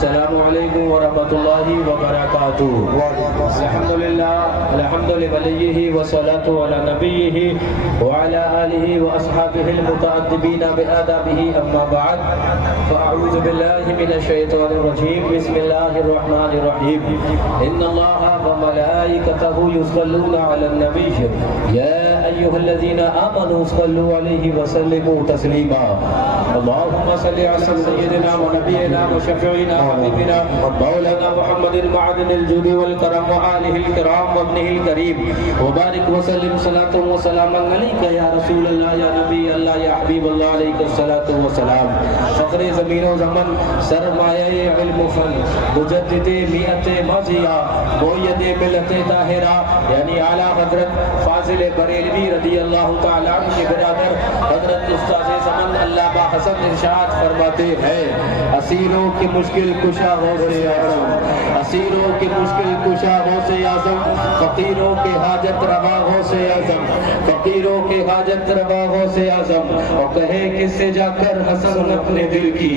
السلام علیکم ورحمۃ اللہ وبرکاتہ۔ الحمد لوليه والصلاة على نبيه وعلى آله وأصحابه المتأدبين بآدابه أما بعد فأعوذ بالله من الشيطان الرجيم بسم الله الرحمن الرحيم إن الله وملائكته يصلون على النبي يا أيها الذين آمنوا صلوا عليه وسلموا تسليما اللهم صل على سيدنا ونبينا وشفيعنا وحبيبنا مولانا محمد معدن الجود والكرم وآله الكرام وابنه الكريم وبارك وسلم صلاة وسلاما عليك يا رسول الله يا نبي الله يا حبيب الله عليك الصلاة والسلام۔ فخر زمین و زمن سرمایہ علم و فن مجدد میت ماضیہ معید ملت طاہرہ یعنی اعلیٰ حضرت فاضل بریلوی رضی اللہ تعالیٰ عنہ کے برادر حضرت استاد زمن علامہ حسن ارشاد فرماتے ہیں اسیروں کی مشکل کشا ہو سے اعظم، اسیروں کی مشکل کشا ہو سے اعظم، فقیروں کے حاجت روا ہو سے اعظم، فقیروں کے حاجت روا ہو سے اعظم۔ اور کہے کس سے جا کر حسن اپنے دل کی،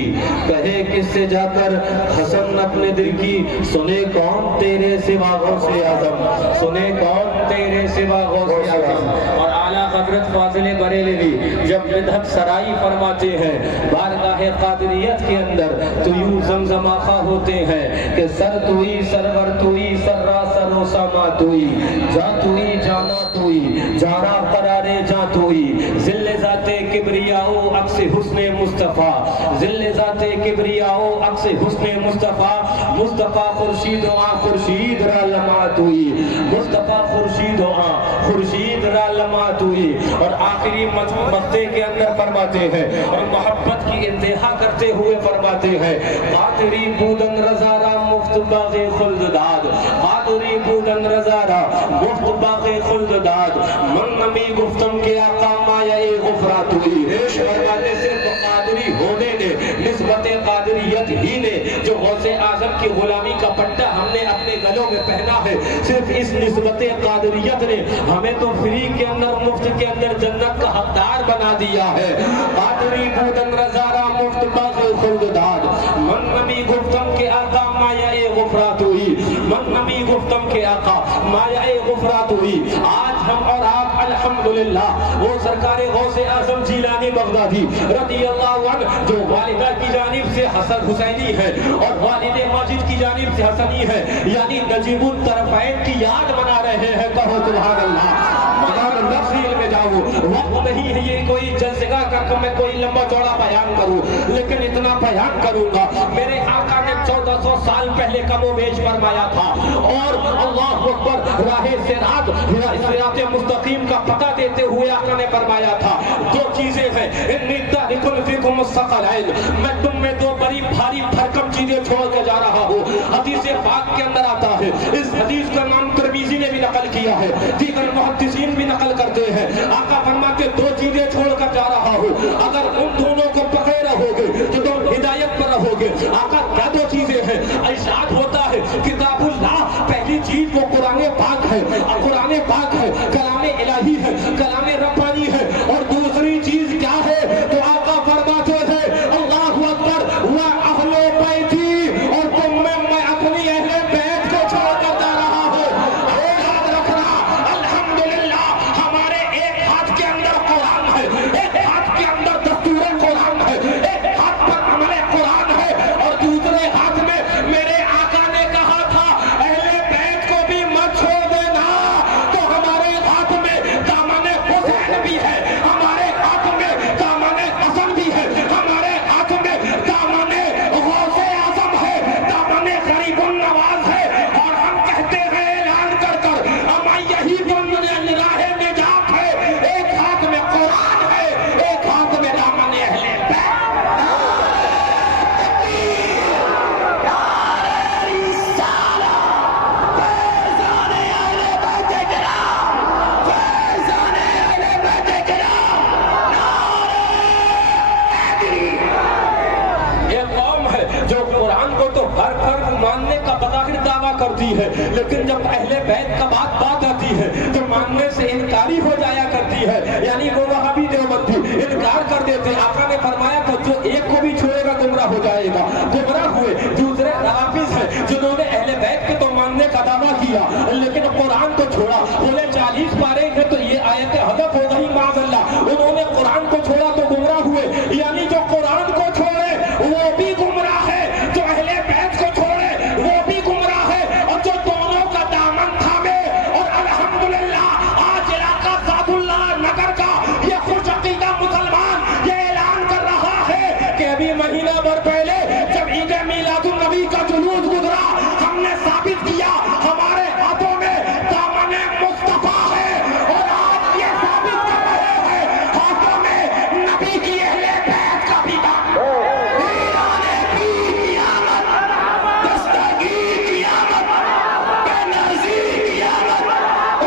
کہے کس سے جا کر حسن اپنے دل کی، سنے کون تیرے سوا ہو سے اعظم، سنے کون تیرے سوا ہو سے اعظم۔ اور اعلیٰ حضرت فاضل بریلوی جب مدحت سرائی فرماتے ہیں بارگاہ قادریت کے اندر تو یوں زمزمہ خواہ ہوتے ہیں کہ سر توئی سرور توئی سرا سر و ساما توئی جا توئی جانا توئی جارا قرار جا توئی ذل ذات کبریاؤ عکس حسن مصطفیٰ، ذل ذات کبریاؤ عکس حسن مصطفیٰ، مصطفیٰ خورشید و آن خورشید را لمعت ہوئی، مصطفیٰ خورشید و آن خورشید را لمعت ہوئی۔ اور آخری مقطع کے اندر فرماتے ہیں اور محبت کی انتہا کرتے ہوئے فرماتے ہیں قادری بودن رضا را مفت باغ خلد داد، قادری بودن رضا را مفت باغ خلد داد، من نمی گفتم کہ آقا مایہ غفرات ہوئی۔ فرماتے صرف قادری ہونے نے، نسبت قادریت ہی نے جو غوث اعظم کی غلامی کا پٹا ہم نے اپنے گلوں میں پہنا ہے، صرف اس نسبت قادریت نے ہمیں تو فری کے اندر مفت کے اندر جنت کا حقدار بنا دیا ہے۔ قادری بودن رضا را مفت باغ خلد داد، من نمی گفتم کہ آقا مایہ غفرات ہوئی، من نمی گفتم کہ آقا مایہ غفرات ہوئی۔ آج ہم اور آپ الحمدللہ وہ سرکار غوث اعظم جیلانی بغدادی رضی اللہ عنہ جو والدہ کی جانب سے حسن حسینی ہے اور والد ماجد کی جانب سے حسنی ہے یعنی نجیب الطرفین کی یاد منا رہے ہیں، کہو سبحان اللہ۔ مدار نفسیل میں جاؤ، وقت نہیں ہے یہ کوئی جلسگاہ کا کہ میں کوئی لمبا چوڑا بیان کروں، لیکن اتنا بیان کروں گا میرے آقا نے 1400 سال پہلے کم و بیش فرمایا تھا اور اللہ اکبر راہ صراط مستقیم کا پتہ دیتے ہوئے آقا نے فرمایا تھا دو چیزیں ہیں انی تارک فیکم الثقلین، میں تم میں دو بڑی بھاری بھرکم چیزیں چھوڑ کے جا رہا ہوں۔ حدیث پاک کے اندر آتا ہے، اس حدیث کا نام ترمذی نے بھی نقل کیا ہے، دیگر محدثین بھی نقل کرتے ہیں۔ آقا فرماتے دو چیزیں چھوڑ کر جا رہا ہوں، اگر ان دونوں کو پکڑے رہو گے تو تم ہدایت پر رہو گے۔ آقا کیا دو چیزیں ہیں؟ ارشاد ہوتا ہے کتاب اللہ، پہلی چیز وہ قرآن پاک ہے، قرآن پاک ہے، کلام الہی ہے، کلام ربانی ہے، اور دوسری چیز کیا ہے تو آقا فرماتے ہیں اللہ اکبر واہل بیتی، اور تم میں اپنی اہل بیت کو چھوڑ کر جا رہا ہوں۔ یاد رکھنا الحمدللہ ہمارے ایک ہاتھ کے اندر قرآن ہے، ایک ہاتھ کے اندر دستور قرآن ہے، ایک ہاتھ پر عمل قرآن ہے، اور دوسرے ہاتھ میں میرے آقا نے کہا تھا اہل بیت کو بھی مت چھوڑ دینا، تو ہمارے ہاتھ میں دامن حسین بھی ہے، ہمارے ہاتھ میں دامن حسن بھی ہے، ہمارے ہاتھ میں دامن غوث اعظم ہے، دامن غریب النواز ہے، اور ہم کہتے ہیں اعلان کر کر ہمیں یہی راہ نجات ہے، ایک ہاتھ میں قرآن ہے، ایک ہاتھ میں دامن اہل بیت۔ جو قرآن کو تو ہر فرد ماننے کا بظاہر دعویٰ کرتی ہے، لیکن جب اہل بیت کا بات آتی ہے تو ماننے سے انکاری ہو جایا کرتی ہے، یعنی وہ وہابی دیوبندی انکار کر دیتے۔ آقا نے فرمایا کہ جو ایک کو بھی چھوڑے گا گمراہ ہو جائے گا، گمراہ ہوئے۔ دوسرے किया, लेकिन कुरान को छोड़ा। बोले 40 पारे हैं तो ये आयत हदफ हो गई माज़अल्लाह। उन्होंने कुरान को छोड़ा तो गुमराह हुए, यानी जो कुरान को छोड़े वो भी गुमराह है, जो अहले बैत को छोड़े वो भी गुमराह है, और जो दोनों का दामन थामे। और अल्हम्दुलिल्लाह आज इलाका सादुल्लाह नगर का ये खुश अकीदा मुसलमान ये ऐलान कर रहा है कि अभी महीना भर पहले जब ईद मिलादुन नबी का जुलूस गुजरा, हमने साबित किया हमारे हाथों में दामन मुस्तफा है, और आज ये साबित कर रहे हैं हाथों में नबी की अहले बैत का भी दामन। ईराने की क़यामत, दस्तगीर क़यामत, बेनज़ीर क़यामत,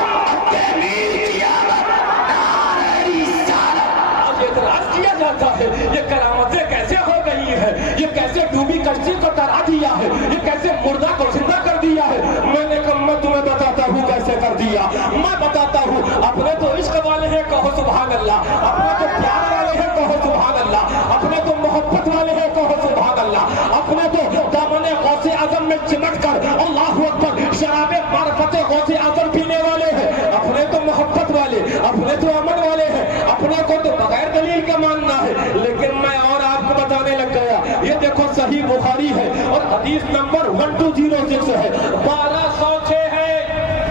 उम्मत मीर क़यामत, नारे रिसालत। आज एतराज़ किया जाता है ये करामतें कैसे हो गई है, ये कैसे डूबी कश्ती को तरा दिया है, ये कैसे मुर्दा को जिंदा कर दिया है। मैंने कहा मैं तुम्हें बताता हूँ कैसे कर दिया, मैं बताता हूँ। अपने तो इश्क वाले हैं कहो सुभान अल्लाह, अपने तो प्यार वाले हैं कहो सुभान अल्लाह, अपने तो मोहब्बत वाले हैं कहो सुभान अल्लाह, अपने तो दामने गौसे आजम में चिमट कर अल्लाहु अकबर शराबे मार्फते गौसे आजम पीने वाले हैं, अपने तो मोहब्बत वाले, अपने तो अमन वाले हैं, अपने को तो बगैर दलील का मानना है। लेकिन मैं और आपको बताने लग गया, ये देखो सही बुखारी है और हदीस नंबर 1206 है, 1206 है,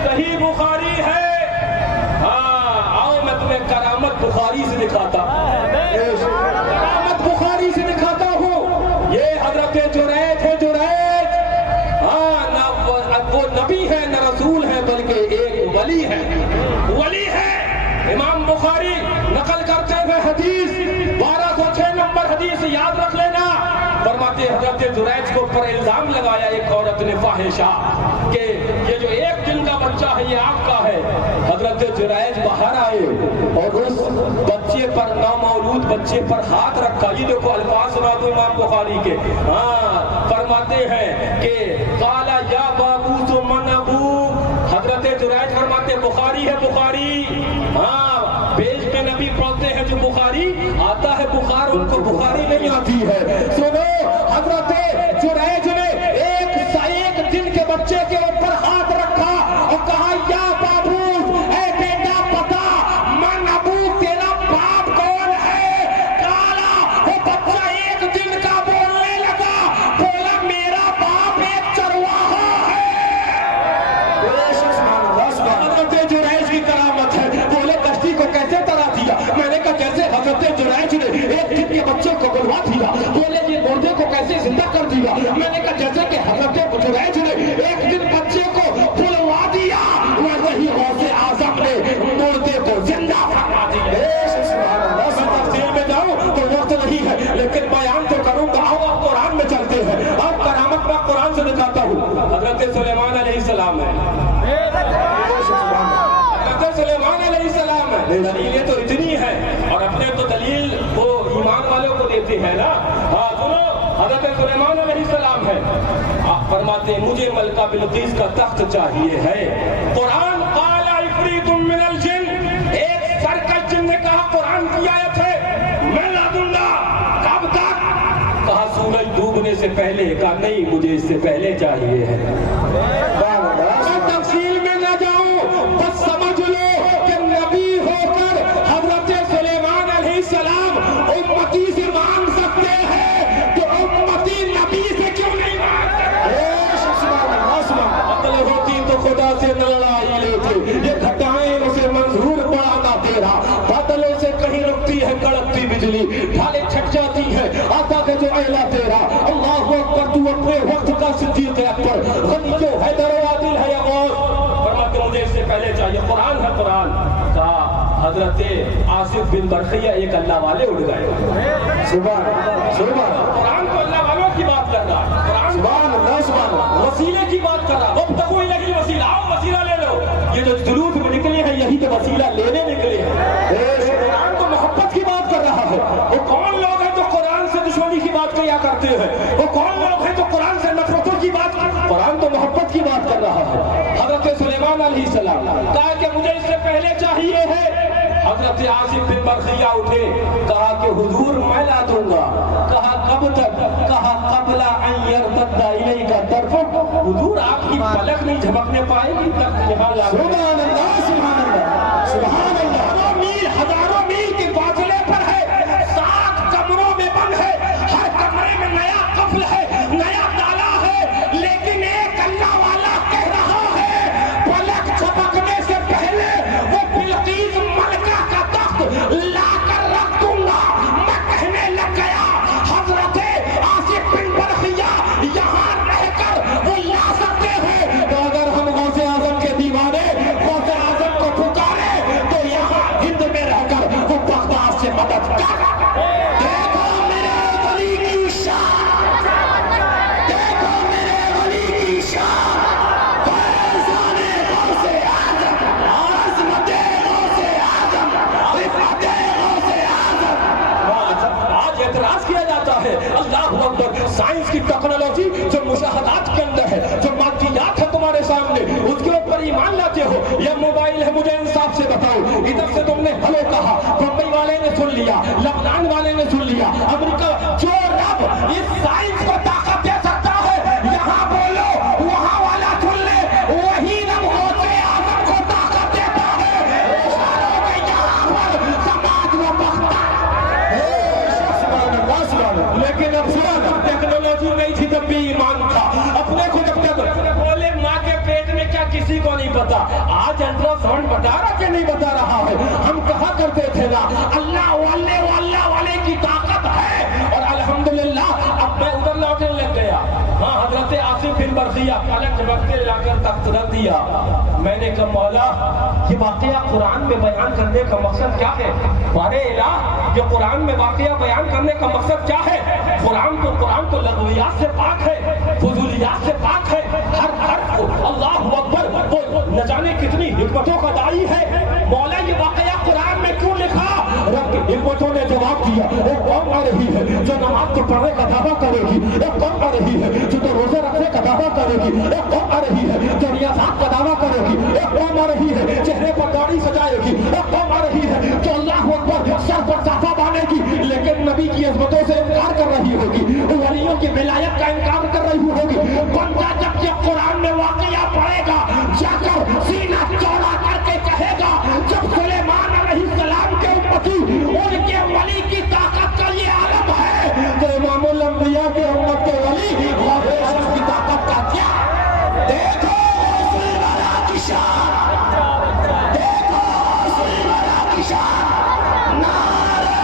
सही बुखारी है। हाँ आओ मैं तुम्हें करामत बुखारी से दिखाता हूँ, करामत बुखारी से दिखाता हूँ। ये हजरत जुरैज है, जुरैज हाँ ना वो नबी है न रसूल है, बल्कि एक वली है, वली है। इमाम बुखारी नकल करते हुए हदीस 1206 नंबर हदीस याद रख लेना। फरमाते हजरत जुरैज को ऊपर इल्जाम लगाया एक औरत ने फाहिशा कि ये जो एक दिन का बच्चा है ये आपका है। हजरत जुरैज बाहर आए और उस बच्चे पर, नौमौलूद बच्चे पर हाथ रखा। ये देखो अल्फाज सुना दो इमाम बुखारी के। हाँ फरमाते हैं कि काला या बाबू तो मन अबू। हजरत जुरैज फरमाते बुखारी है बुखारी। हाँ पेज पे नबी पढ़ते हैं जो बुखारी आता है बुखार, उनको बुखारी नहीं आती है। सुनो हजरत जुरैज ने एक दिन के बच्चे के ऊपर हाथ रखा और कहा या बाबू ऐ बेटा बता मन अबू तेरा बाप कौन है। काला वो बच्चा एक दिन का बोलने लगा, बोला मेरा बाप एक चरवाहा है। हजरत जुरैज की करामत है। बोले कश्ती को कैसे तरा दिया? मैंने कहा जैसे हजरत जुरैज ने एक दिन के बच्चे को बुलवा दिया। बोले ये मुर्दे को कैसे जिंदा कर दिया? मैंने कहा जैसे कि हजरत जुरैज ने एक दिन बच्चे को बुलवा दिया, वही गौसे आजम ने मुर्दे को जिंदा करवा दिया। मैं तफसील में जाऊं तो वक्त नहीं है, लेकिन बयान तो करूंगा। आओ आप कुरान में चलते हैं, अब करामत मैं कुरान से दिखाता हूँ। हजरत सुलेमान अलैहिस्सलाम है, हजरत सुलेमान अलैहिस्सलाम है। दलीलें तो इतनी है और अपने तो दलील वो ईमान वालों को देते हैं ना। हाँ सुनो हजरत सुलेमान अलैहिस्सलाम है। आप फरमाते मुझे मलका बिल्कीस का तख्त चाहिए है। कुरान काला इफ्रीतुम मिनल जिन, एक सरकश जिन ने कहा कुरान की आयत है मैं ला दूंगा। कब तक? कहा सूरज डूबने से पहले। कहा नहीं मुझे इससे पहले चाहिए है। तफसील में ना जाऊं, बस समझ लो कि नबी होकर हजरत सुलेमान अलैहिस्सलाम उम्मती से मांग सकते हैं तो उम्मती नबी से क्यों नहीं मांग सकते? अकल होती तो खुदा से न लड़ाई लेते। ये घटाएं उसे मंजूर पड़ा ना तेरा। बादलों से कहीं रुकती है कड़कती बिजली, ढाले छट जाती है आता है जो अहला तेरा। अल्लाहु अकबर तू अपने वक्त का सिद्दीक़ अकबर, गनी जो हैदर आदिल है गौस। फरमाते मुझे इससे पहले चाहिए। कुरान है कुरान का। हजरत आसिफ बिन बरखिया एक अल्लाह वाले उड़ गए। सुभान सुभान। कुरान तो अल्लाह वालों की बात कर रहा है। कुरान सुभान अल्लाह सुभान अल्लाह वसीले की बात कर रहा है। अब तक कोई लगी वसीला, आओ वसीला ले लो। ये जो जुलूस में निकले हैं यही तो वसीला लेने निकले हैं। कुरान तो मोहब्बत की बात कर रहा है। वो कौन लोग हैं जो कुरान से दुश्मनी की बात किया करते हैं? वो कौन लोग हैं जो कुरान से नफरतों की बात? कुरान तो मोहब्बत की बात कर रहा है। हजरत सुलेमान अलैहिस्सलाम कहा कि मुझे इससे पहले चाहिए है। हजरत आसिफ बिन बरखिया उठे, कहा कि हुजूर मैं ला दूंगा। कहा कब तक? कहा कबला अन यरतद्दा इलैका तरफुक। हुजूर आपकी पलक नहीं झपकने पाएगी तक यहाँ सुभान अल्लाह, सुभान अल्लाह, सुभान अल्लाह। हजारों मील के फासले पर है, 7 कमरों में बंद है, हर कमरे में नया कफल है, नया ताला है, लेकिन एक अल्लाह वाला कह रहा है पलक झपकने से पहले वो बिल्कीस मलका का तख्त ला कर रख दूंगा। मैं कहने लग गया हजरत आसिफ बिन बरखिया यहाँ रहकर वो ला सकते हैं, तो अगर हम गौसे आजम के दीवाने गौसे आजम को पुकारे तो यहाँ हिंद में रहकर वो बगदाद से मदद कर। देखो मेरे वली की शान, देखो मेरे वली की शान, फैज़ाने गौसे आजम, अज़मते गौसे आजम, रिफ़अते गौसे आजम। आज एतराज किया जाता है, अल्लाहु अकबर, साइंस की टेक्नोलॉजी जो मुशाहदात के अंदर है, जो माकियात है तुम्हारे सामने, उसके ऊपर ईमान लाते हो। यह मोबाइल है, मुझे इंसाफ से बताओ, इधर से तुमने हेलो कहा, बम्बई वाले ने सुन लिया, लबनान वाले ने सुन लिया, अमेरिका, जो रब इस साइंस को ताकत दे सकता है यहाँ बोलो, वहाँ वाला सुन ले, वही रब गौसे आजम को ताकत देता है। इशारों में यहाँ पर समाज व बख्ता। सुभान अल्लाह, सुभान अल्लाह। लेकिन अब सुना, टेक्नोलॉजी नहीं थी तब भी ईमान था। अपने को जब तक बोले माँ के पेट में क्या किसी को नहीं पता, आज अल्ट्रासाउंड बता रहा कि नहीं बता रहा है। हम कहा करते थे ना अल्लाह वाले की ताकत है, और अल्हम्दुलिल्लाह अब मैं उधर लौटने लग गया। हाँ, हजरत आसिफ बिन बरखिया पलक झपकते लाकर तख्त रख दिया। मैंने कहा मौला ये वाकया कुरान में बयान करने का मकसद क्या है? मारे इलाह, ये कुरान में वाकया बयान करने का मकसद क्या है? कुरान तो लगवियात से पाक है, फुजूलियात से पाक है, हर हर्फ अल्लाहु अकबर वो न जाने कितनी हिकमतों का दाई है। मौला ये वाकया कुरान में क्यों लिखा? रब की हिकमतों ने जवाब दिया, एक कौम आ रही है जो नमाज के पढ़ने का दावा करेगी, एक कौम आ रही है जो तो रोजे रखने का दावा करेगी, एक कौम आ रही है जो रियासत का दावा करेगी, एक कौम आ रही है चेहरे पर दाढ़ी सजाएगी, एक कौम आ रही है जो अल्लाहु अकबर सर पर साफा बांधेगी, लेकिन नबी की अज़मतों से इनकार कर रही होगी, वलियों की विलायत का इनकार कर रही होगी। बंदा जब कुरान में वाकया पढ़ेगा जाकर सीना चौड़ा करके कहेगा जब सुलेमान अलैहिस्सलाम के उम्मती उनके वली की ताकत का ये आलम है, तो इमामुल अंबिया के उम्मत के वली गौसे आज़म की ताकत का क्या? देखो सुलेमान की शान, देखो सुलेमान की शान, नारे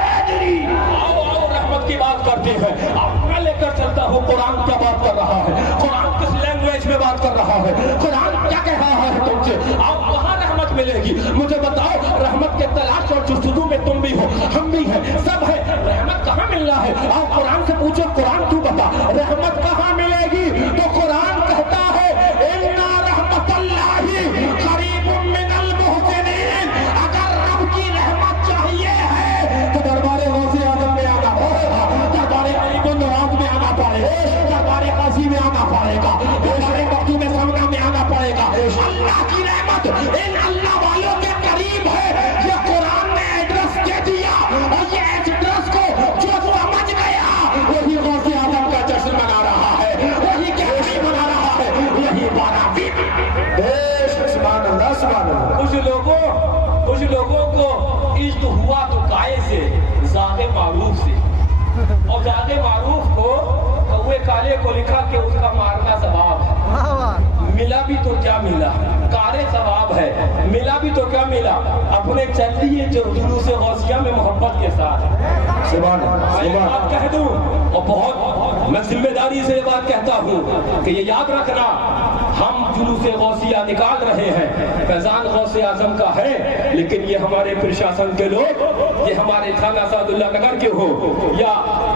हैदरी, आओ रहमत की बात करते हैं। अब मैं लेकर चलता हूँ कुरान क्या बात कर रहा है, कुरान किस लैंग्वेज में बात कर रहा है, कुरान क्या कह रहा है तुमसे। अब वहाँ रहमत मिलेगी। मुझे बताओ, रहमत के तलाश और जुस्तजू में तुम भी हो, हम भी हैं, सब है। रहमत कहाँ मिलना है? आओ कुरान से पूछो, कुरान तू बता रहमत कहाँ मिलेगी? तो कुरान कहता है इन्ना रहमतल्लाहि करीबुम मिनल मुहसिनीन। अगर रब की रहमत चाहिए है तो दरबारे गौसे आजम में आना पड़ेगा, दरबारे अली को नवाज में आना पड़ेगा, दरबारे काजी में आना पड़ेगा, दरबारे मखदूम सामना में आना पड़ेगा। अल्लाह की रहमत इन अल्लाह वालों के करीब है। ये कुरान ने एड्रेस दे दिया, और ये एड्रेस को जो समझ गया वही गौसे आजम का जश्न मना रहा है, वही कहनी मना रहा है, वही बाराती। सुभान अल्लाह, सुभान अल्लाह। कुछ लोगों को इश्क हुआ तो काय से, ज़ाते मारूफ से, और ज़ाते मारूफ को कौवे काले को लिखा कि उसका मारना सवाब है। मिला भी तो क्या मिला, कारे सवाब है, मिला भी तो क्या मिला, अपने चल दिए जो जुलूस गौसिया में मोहब्बत के साथ। सुभान मैं ये अल्लाह, बात कह दूं, और बहुत मैं जिम्मेदारी से ये बात कहता हूँ कि ये याद रखना, हम जुलूस गौसिया निकाल रहे हैं, फैजान गौसे आजम का है, लेकिन ये हमारे प्रशासन के लोग, ये हमारे थाना सादुल्ला नगर के हो, या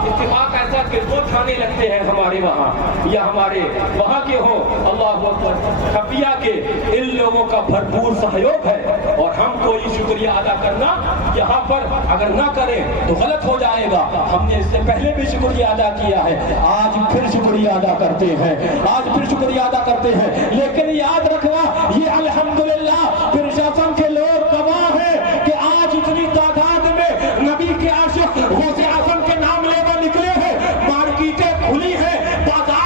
इत्तेफाक ऐसा कि दो थाने लगते हैं हमारे वहाँ, या हमारे वहाँ के हो, अल्लाह अकबर, खफिया के, इन लोगों का भरपूर सहयोग है। और हम कोई शुक्रिया अदा करना यहाँ पर अगर ना करें तो गलत हो जाएगा। हमने इससे पहले भी शुक्रिया अदा किया है, आज फिर शुक्रिया अदा करते हैं, आज फिर शुक्रिया अदा करते हैं। लेकिन याद रखना, ये अल्हम्दुलिल्लाह प्रशासन के लोग गवाह हैं कि आज इतनी तादाद में नबी के आशिक गौसे आजम के नाम लेवा निकले हैं, मार्केटें खुली हैं, बाजार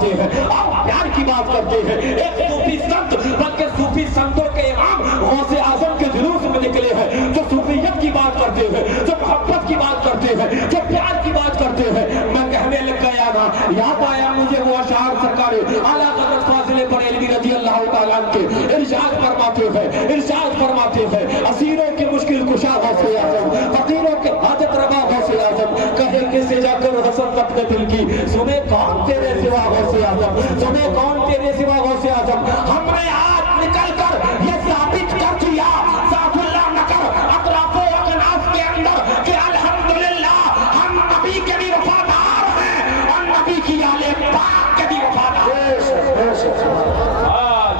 کرتے ہیں اور پیار کی بات کرتے ہیں. ایک صوفی سنت بلکہ صوفی سنتوں کے امام غوث اعظم کے جلوس میں نکلے ہیں جو صوفیت کی بات کرتے ہیں, جو محبت کی بات کرتے ہیں, جو پیار کی بات کرتے ہیں. میں کہنے لگ گیا نا, یاد آیا مجھے وہ اشعار سرکار اعلیٰ حضرت فاضل بریلوی رضی اللہ تعالیٰ عنہ کے ارشاد فرماتے ہیں اسیروں کی مشکل کشا غوث اعظم, فقیروں کے حاجت روا غوث اعظم, کہے کسے جا کر حسن اپنے دل کی, سنے کون تیرے سوا غوث اعظم, سنے کون تیرے سوا غوث اعظم. ہم نے آج نکل کر یہ ثابت کر دیا ذات اللہ نکر اطراف و اکناف کے اندر کہ الحمدللہ ہم نبی کے بھی وفادار ہیں اور نبی کی آل پاک کے بھی وفادار ہیں.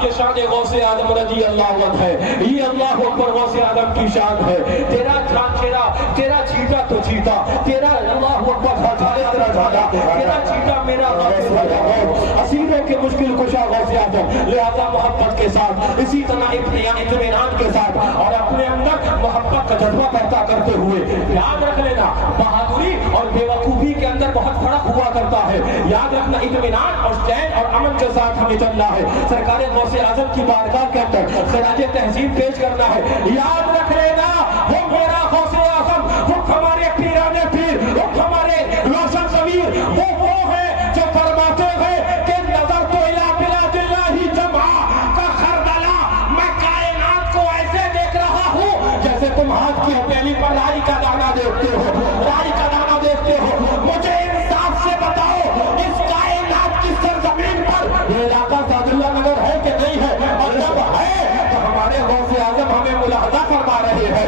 یہ شان غوث اعظم رضی اللہ عنہ ہے, یہ اللہ اکبر غوث اعظم کی شان ہے. تیرا چیٹا تو چیٹا, تیرا اللہ اکبر تیرا جھالا, تیرا چیٹا میرا اسیروں کے مشکل کشا غوث اعظم. لہذا محبت کے ساتھ, اسی طرح اطمینان کے ساتھ اور اپنے اندر محبت کا جذبہ پیدا کرتے ہوئے یاد رکھ لینا بہادری اور بیوقوفی کے اندر بہت فرق ہوا کرتا ہے. یاد رکھنا اطمینان اور چین اور امن کے ساتھ ہمیں چلنا ہے. سرکار غوث اعظم کی بارگاہ کے اندر خراج تہذیب پیش کرنا ہے. یاد رکھ لینا وہ میرا غوث اعظم, وہ ہمارے پیرانے پیر, وہ ہمارے روشن ضمیر, وہ ہے جو فرماتے ہیں کہ نظر تو الی بلاد اللہ جمع کا خردلہ, میں کائنات کو ایسے دیکھ رہا ہوں جیسے تم ہاتھ کی ہتھیلی پر رائی کا دانہ دیکھتے ہو, رائی کا دانہ دیکھتے ہو. مجھے انصاف سے بتاؤ اس کائنات کی سرزمین پر یہ علاقہ سعد اللہ نگر ہے کہ نہیں ہے, اور جب ہے تو ہمارے غوث اعظم ہمیں ملاحظہ فرما رہے ہیں.